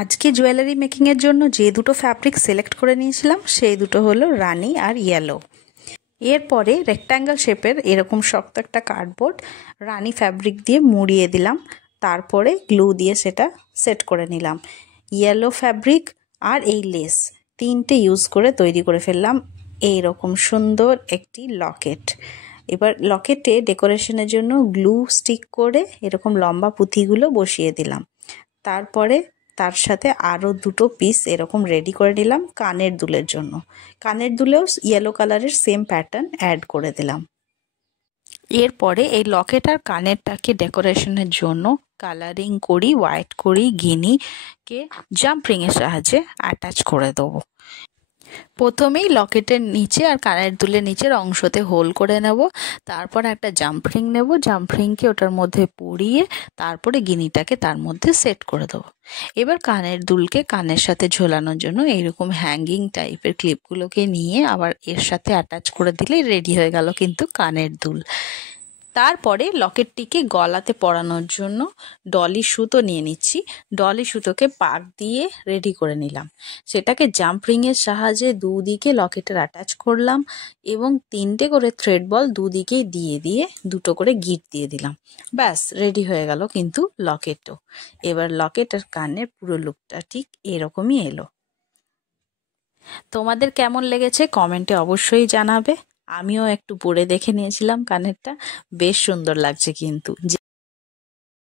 আজকে জুয়েলারি মেকিংয়ের জন্য যে দুটো ফ্যাব্রিক সিলেক্ট করে নিয়েছিলাম সেই দুটো হলো রানী আর ইয়েলো। এরপরে রেক্ট্যাঙ্গেল শেপের এরকম শক্ত একটা কার্ডবোর্ড রানী ফ্যাব্রিক দিয়ে মুড়িয়ে দিলাম, তারপরে গ্লু দিয়ে সেটা সেট করে নিলাম। ইয়েলো ফ্যাব্রিক আর এই লেস তিনটে ইউজ করে তৈরি করে ফেললাম এইরকম সুন্দর একটি লকেট। এবার লকেটে ডেকোরেশনের জন্য গ্লু স্টিক করে এরকম লম্বা পুঁথিগুলো বসিয়ে দিলাম। তারপরে তার সাথে আরও দুটো পিস এরকম রেডি করে নিলাম কানের দুলের জন্য। কানের দুলেও ইয়েলো কালারের সেম প্যাটার্ন অ্যাড করে দিলাম। এরপরে এই লকেট আর কানেরটাকে ডেকোরেশনের জন্য কালারিং করি, হোয়াইট করি, গিনিকে জাম্প রিংয়ের সাহায্যে অ্যাটাচ করে দেবো। প্রথমেই লকেটের নিচে আর কানের দুলের নিচের অংশতে হোল করে নেব, তারপর একটা জাম্প রিং নেব, জাম্প রিংকে ওটার মধ্যে পরিয়ে তারপরে গিনিটাকে তার মধ্যে সেট করে দেবো। এবার কানের দুলকে কানের সাথে ঝোলানোর জন্য এইরকম হ্যাঙ্গিং টাইপের ক্লিপগুলোকে নিয়ে আবার এর সাথে অ্যাটাচ করে দিলেই রেডি হয়ে গেল কিন্তু কানের দুল। তারপরে লকেটটিকে গলাতে পরানোর জন্য ডলি সুতো নিয়ে নিচ্ছি। ডলি সুতোকে পাক দিয়ে রেডি করে নিলাম, সেটাকে জাম্প রিংয়ের সাহায্যে দুদিকে লকেটের অ্যাটাচ করলাম এবং তিনটে করে থ্রেড বল দুদিকেই দিয়ে দিয়ে দুটো করে গিট দিয়ে দিলাম। ব্যাস রেডি হয়ে গেল কিন্তু লকেটও। এবার লকেট আর কানের পুরো লুকটা ঠিক এরকমই এলো। তোমাদের কেমন লেগেছে কমেন্টে অবশ্যই জানাবে। আমিও একটু পরে দেখে নিয়েছিলাম কানেরটা, বেশ সুন্দর লাগছে কিন্তু।